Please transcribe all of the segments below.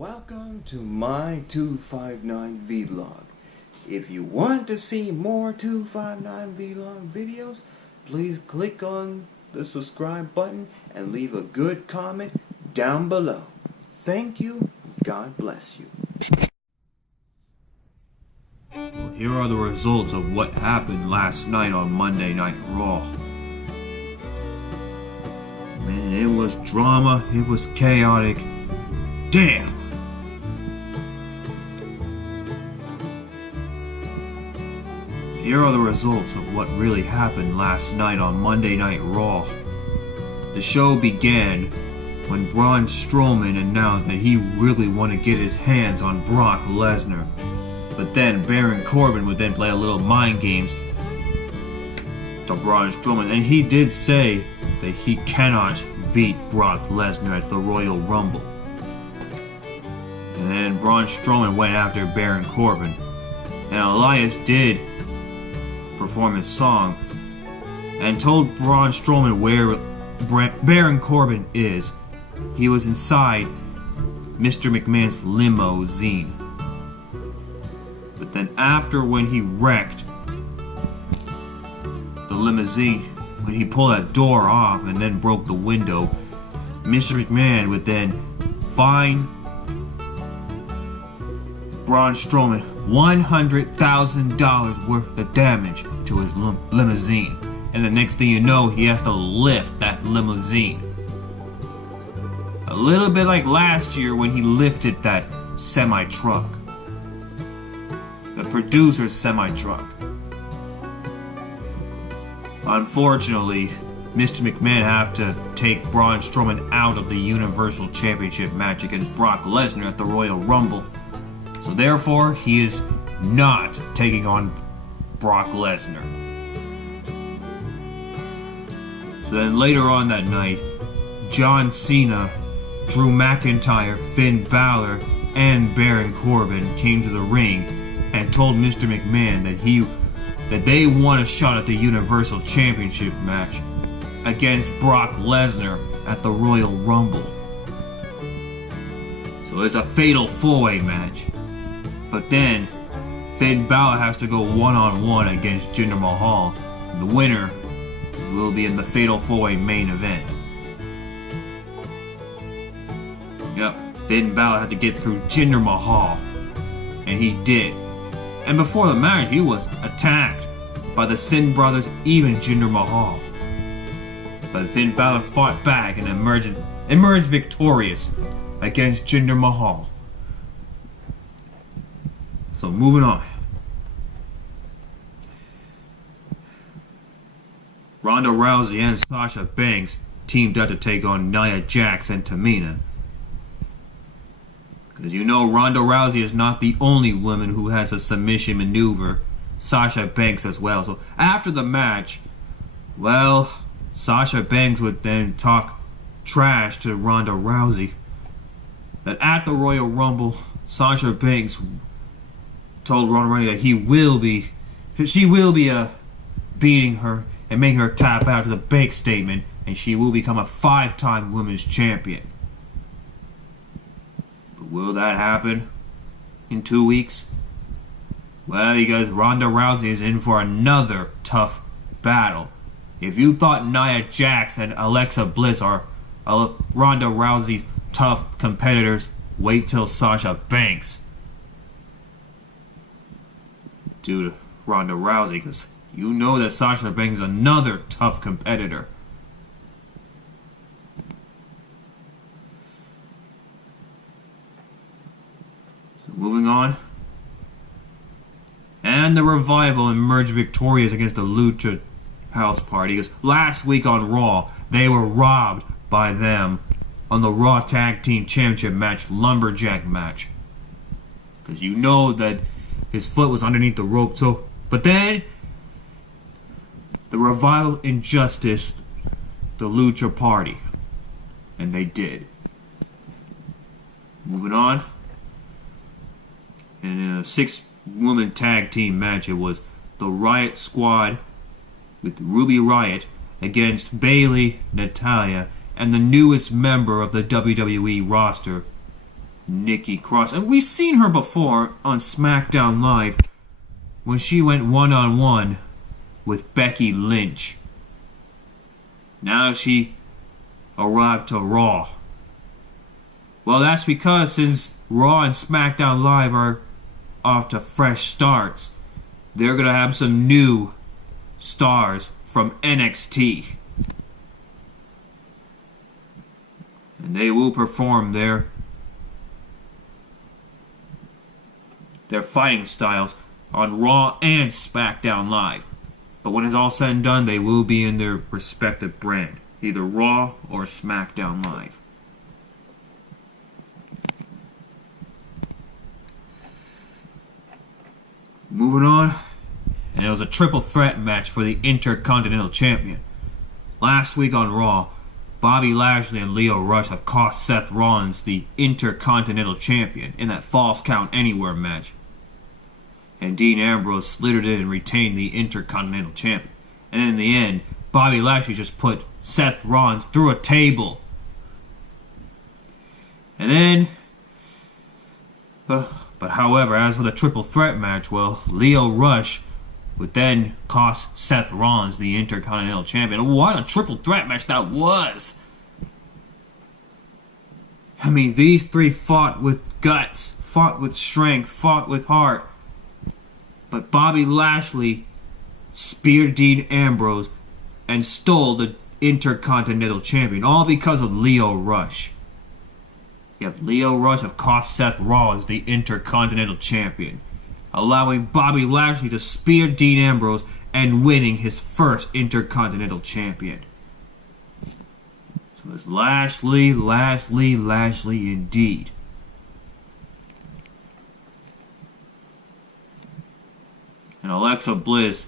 Welcome to my 259 vlog. If you want to see more 259 vlog videos, please click on the subscribe button and leave a good comment down below. Thank you. God bless you. Well, here are the results of what happened last night on Monday Night Raw. Man, it was drama, it was chaotic. Damn! Here are the results of what really happened last night on Monday Night Raw. The show began when Braun Strowman announced that he really wanted to get his hands on Brock Lesnar. But then Baron Corbin would then play a little mind games to Braun Strowman, and he did say that he cannot beat Brock Lesnar at the Royal Rumble. And then Braun Strowman went after Baron Corbin, and Elias did perform his song and told Braun Strowman where Baron Corbin is. He was inside Mr. McMahon's limousine. But then after when he wrecked the limousine, when he pulled that door off and then broke the window, Mr. McMahon would then fine Braun Strowman $100,000 worth of damage to his limousine. And the next thing you know, he has to lift that limousine. A little bit like last year when he lifted that semi-truck. The producer's semi-truck. Unfortunately, Mr. McMahon had to take Braun Strowman out of the Universal Championship match against Brock Lesnar at the Royal Rumble. So therefore, he is not taking on Brock Lesnar. So then later on that night, John Cena, Drew McIntyre, Finn Balor, and Baron Corbin came to the ring and told Mr. McMahon that they want a shot at the Universal Championship match against Brock Lesnar at the Royal Rumble. So it's a fatal four-way match. But then, Finn Balor has to go one-on-one against Jinder Mahal. The winner will be in the fatal four-way main event. Yep, Finn Balor had to get through Jinder Mahal. And he did. And before the match, he was attacked by the Sin Brothers, even Jinder Mahal. But Finn Balor fought back and emerged victorious against Jinder Mahal. So moving on. Ronda Rousey and Sasha Banks teamed up to take on Nia Jax and Tamina. Because you know Ronda Rousey is not the only woman who has a submission maneuver. Sasha Banks as well. So after the match, well, Sasha Banks would then talk trash to Ronda Rousey. That at the Royal Rumble, Sasha Banks told Ronda Rousey that she will be beating her and making her tap out to the bank statement, and she will become a 5-time women's champion. But will that happen in 2 weeks? Well, because Ronda Rousey is in for another tough battle. If you thought Nia Jax and Alexa Bliss are Ronda Rousey's tough competitors, wait till Sasha Banks to Ronda Rousey, because you know that Sasha Banks is another tough competitor. So moving on. And the Revival emerged victorious against the Lucha Party, because last week on Raw, they were robbed by them on the Raw Tag Team Championship match, Lumberjack match. Because you know that his foot was underneath the rope. But then, the Revival injustice the Lucha Party. And they did. Moving on. In a 6-woman tag team match, it was the Riott Squad with Ruby Riott against Bayley, Natalya, and the newest member of the WWE roster, Nikki Cross. And we've seen her before on SmackDown Live when she went one-on-one with Becky Lynch. Now she arrived to Raw. Well, that's because since Raw and SmackDown Live are off to fresh starts, they're going to have some new stars from NXT. And they will perform their fighting styles on Raw and SmackDown Live. But when it's all said and done, they will be in their respective brand, either Raw or SmackDown Live. Moving on, and it was a triple threat match for the Intercontinental Champion. Last week on Raw, Bobby Lashley and Lio Rush have cost Seth Rollins the Intercontinental Champion in that Falls Count Anywhere match. And Dean Ambrose slithered in and retained the Intercontinental Champion. And in the end, Bobby Lashley just put Seth Rollins through a table. And then, but however, as for the triple threat match, well, Lio Rush would then cost Seth Rollins the Intercontinental Champion. What a triple threat match that was! I mean, these three fought with guts, fought with strength, fought with heart. But Bobby Lashley speared Dean Ambrose and stole the Intercontinental Champion, all because of Lio Rush. Yep, Lio Rush have cost Seth Rollins the Intercontinental Champion, allowing Bobby Lashley to spear Dean Ambrose and winning his first Intercontinental Champion. So it's Lashley indeed. And Alexa Bliss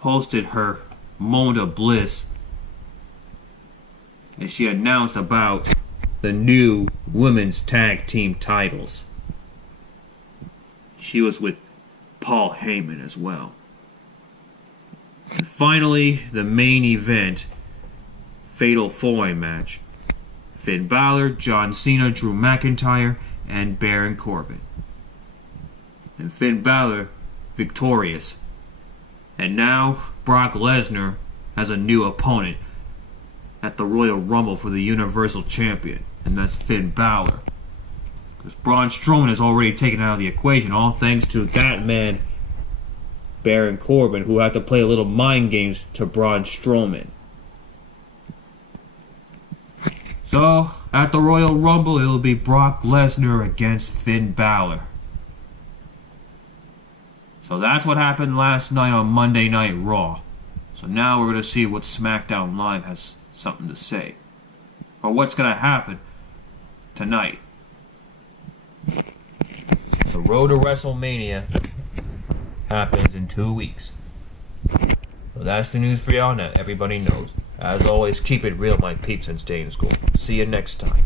hosted her Moment of Bliss as she announced about the new women's tag team titles. She was with Paul Heyman as well. And finally, the main event, Fatal 4-Way match. Finn Balor, John Cena, Drew McIntyre, and Baron Corbin. And Finn Balor victorious. And now Brock Lesnar has a new opponent at the Royal Rumble for the Universal Champion, and that's Finn Balor. Because Braun Strowman is already taken out of the equation, all thanks to that man, Baron Corbin, who had to play a little mind games to Braun Strowman. So, at the Royal Rumble, it'll be Brock Lesnar against Finn Balor. So that's what happened last night on Monday Night Raw. So now we're going to see what SmackDown Live has something to say. Or what's going to happen tonight. The road to WrestleMania happens in 2 weeks. So that's the news for y'all now. Everybody knows. As always, keep it real, my peeps, and stay in school. See you next time.